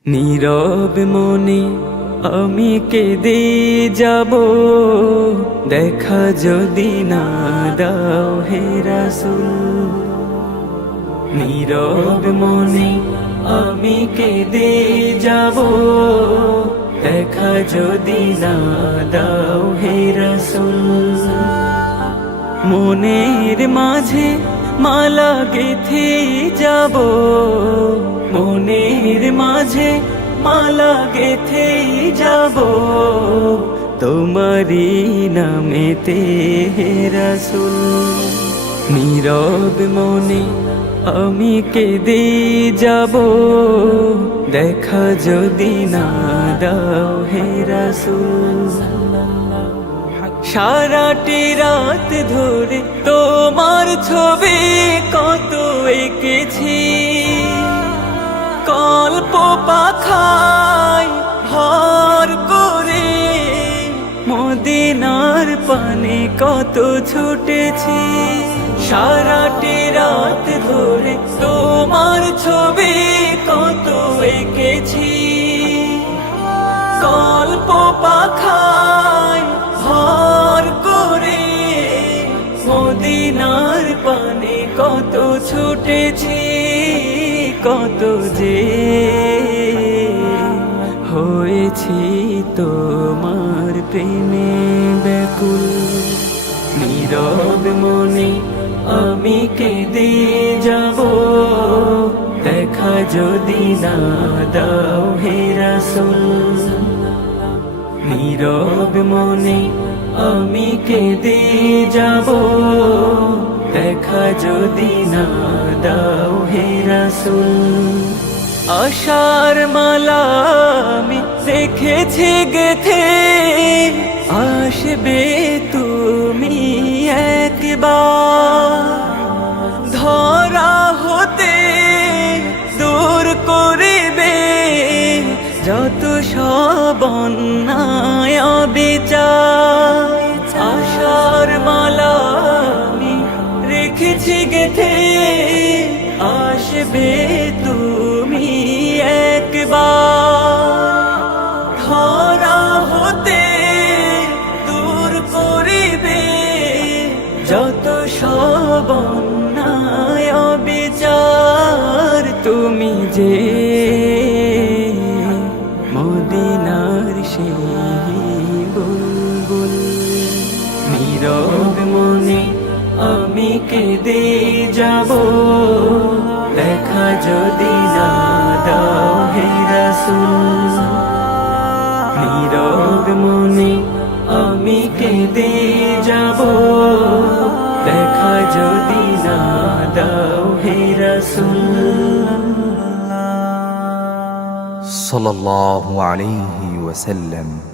নীরব মনে আমি কেঁদে যাব, দেখা যদি না দাও হে রাসূল। নীরব মনে আমি কেঁদে যাব, দেখা যদি না দাও হে রাসূল। মনের মাঝে মালা গেঁথে যাব, মনের মাঝে মালা গেঁথে যাব, তোমারি নামেতে হে রাসূল। নীরব মনে আমি কেঁদে যাব, দেখা যদি না দাও হে রাসূল। সারাটি রাত ধরে তোমার ছবি কত এঁকেছি, কল্প পাখায় ভর করে মদিনার পানে কত ছুটেছি। সারাটি রাত ধরে তোমার ছবি কত এঁকেছি, কল্প পাখায় ভর করে মদিনার পানে কত ছুটেছি। কত যে হয়েছি তোমার প্রেমে ব্যাকুল। নীরব মনে আমি কেঁদে যাব, দেখা যদি না দাও হে রাসূল। নীরব মনে আমি কেঁদে যাব, দেখা যদি না দাও হে রাসূল। আশার মালা আমি দেখেছি গেথে, আসবে তুমি একবার। ধরা হতে দূর করিবে যত সব অন্যায় অবিচার। আশার মালা আমি রেখেছি গেথে, আসবে তুমি একবার। ধরা হতে দূর করিবে যত সব অন্যায় অবিচার। তুমি যে মদিনার সেই বুলবুল। নীরব মনে আমি কেঁদে যাব, দেখা যদি না দাও হে রাসূল। নীরব মনে আমি কেঁদে যাব, দেখা যদি না দাও হে রাসূল। সাল্লাল্লাহু আলাইহি ওয়াসাল্লাম।